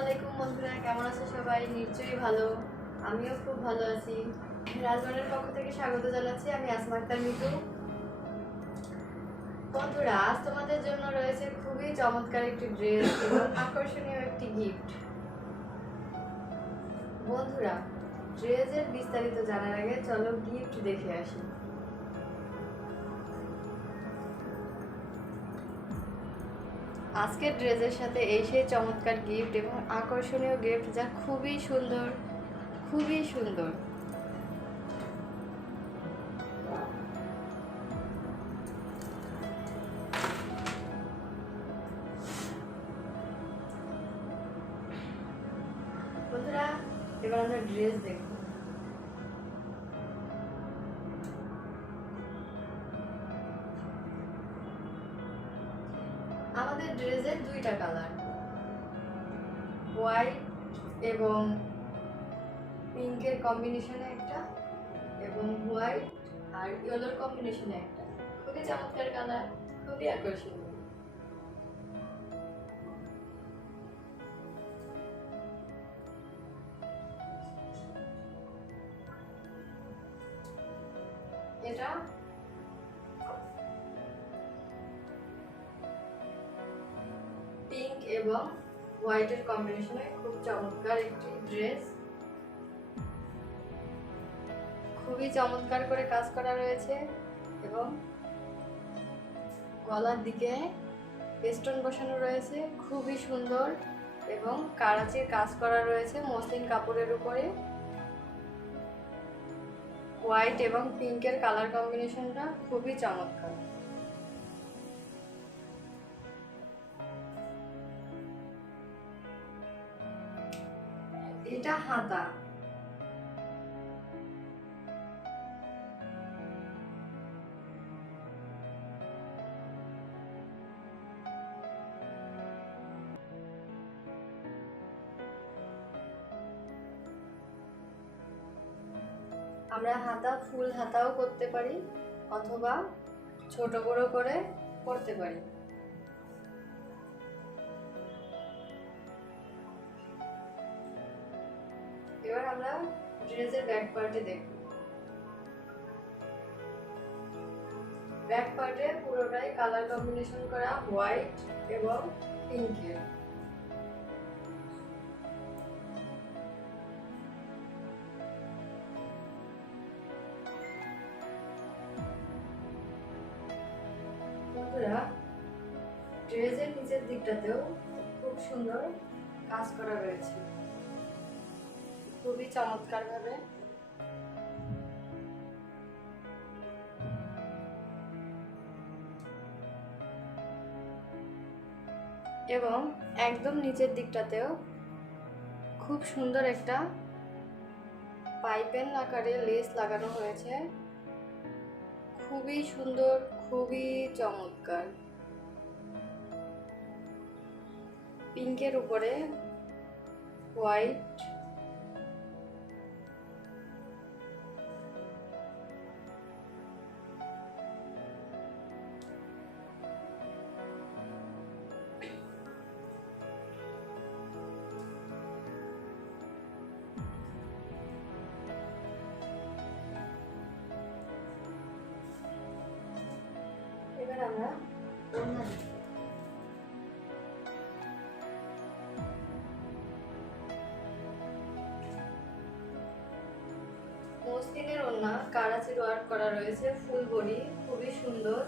আলাইকুম বন্ধুরা, কেমন আছো সবাই? নিশ্চয়ই ভালো। আমিও খুব ভালো আছি। রাজবাড়ির পক্ষ থেকে স্বাগত জানাচ্ছি। আমি আসমা আক্তার মিতু। বন্ধুরা, আজ তোমাদের জন্য রয়েছে খুবই চমৎকার একটি ড্রেস এবং আকর্ষণীয় একটি গিফট। বন্ধুরা, ড্রেসের বিস্তারিত জানার আগে চলো গিফট দেখে আসি। আজকের ড্রেসের সাথে এই সেই চমৎকার গিফট এবং আকর্ষণীয় গিফট, যা খুবই সুন্দর, খুবই সুন্দর। বন্ধুরা, এবার আমরা ড্রেস দেখব। আমাদের ড্রেসের দুইটা কালার, হোয়াইট এবং পিঙ্কের কম্বিনেশনে একটা, এবং হোয়াইট আর ইয়েলোর কম্বিনেশনে একটা। খুবই চমৎকার কালার, খুবই আকর্ষণীয়। এটা পিঙ্ক এবং হোয়াইটের কম্বিনেশনে খুব চমৎকার একটি ড্রেস। খুবই চমৎকার করে কাজ করা রয়েছে এবং গলার দিকে স্টোন বসানো রয়েছে, খুবই সুন্দর, এবং কারাচির কাজ করা রয়েছে মসলিন কাপড়ের উপরে। হোয়াইট এবং পিঙ্কের কালার কম্বিনেশনটা খুবই চমৎকার। এটা হাতা। আমরা হাতা ফুল হাতাও করতে পারি অথবা ছোট বড় করে করতে পারি। এবার আমরা ড্রেসের ব্যাক পার্টে দেখব। ব্যাক পার্টে পুরোটাই কালার কম্বিনেশন করা হোয়াইট এবং পিঙ্কের। বন্ধুরা, ড্রেসের নিচের দিকটাতেও খুব সুন্দর কাজ করা রয়েছে, খুবই চমৎকার ভাবে। এবং একদম নিচের দিকটাতেও খুব সুন্দর একটা পাইপেন আকারে লেস লাগানো হয়েছে, খুবই সুন্দর, খুবই চমৎকার। পিঙ্কের উপরে হোয়াইট, এবার আমরা ওড়না দেখব। মসলিনের ওড়না, কারাচির ওয়ার্ক করা রয়েছে, ফুল বডি, খুবই সুন্দর।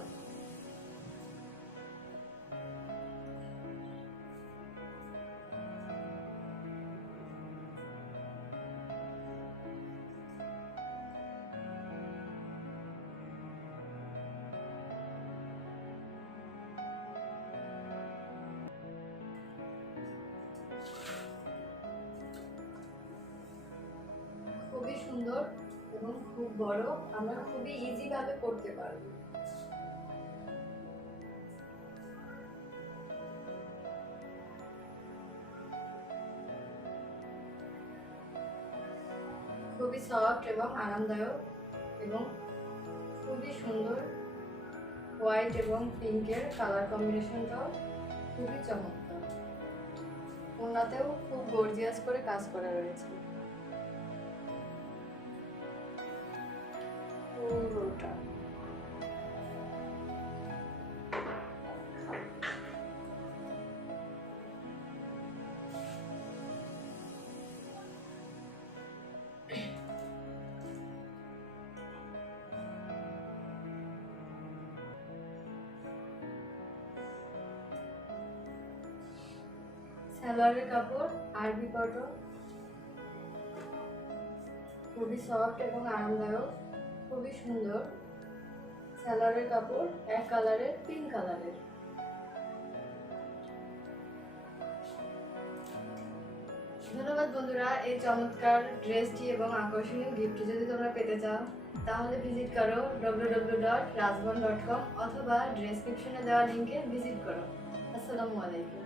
খুবই সুন্দর এবং খুব বড়, আমরা খুবই ইজি ভাবে পড়তে পারবো। খুবই সফট এবং আরামদায়ক, এবং খুবই সুন্দর। হোয়াইট এবং পিঙ্কের কালার কম্বিনেশনটাও খুবই চমৎকার। ওনাতেও খুব গর্জিয়াস করে কাজ করা রয়েছে পুরোটা। সালোয়ারের কাপড় আরবি কটন, খুবই সফট এবং আরামদায়ক, খুবই সুন্দর। সালোয়ারের কাপড় এক কালারের, পিঙ্ক কালারের। ধন্যবাদ বন্ধুরা, এই চমৎকার ড্রেসটি এবং আকর্ষণীয় গিফটটি যদি তোমরা পেতে চাও তাহলে ভিজিট করো www.rajban.com অথবা ডেসক্রিপশনে দেওয়া লিঙ্কে ভিজিট করো। আসসালামু আলাইকুম।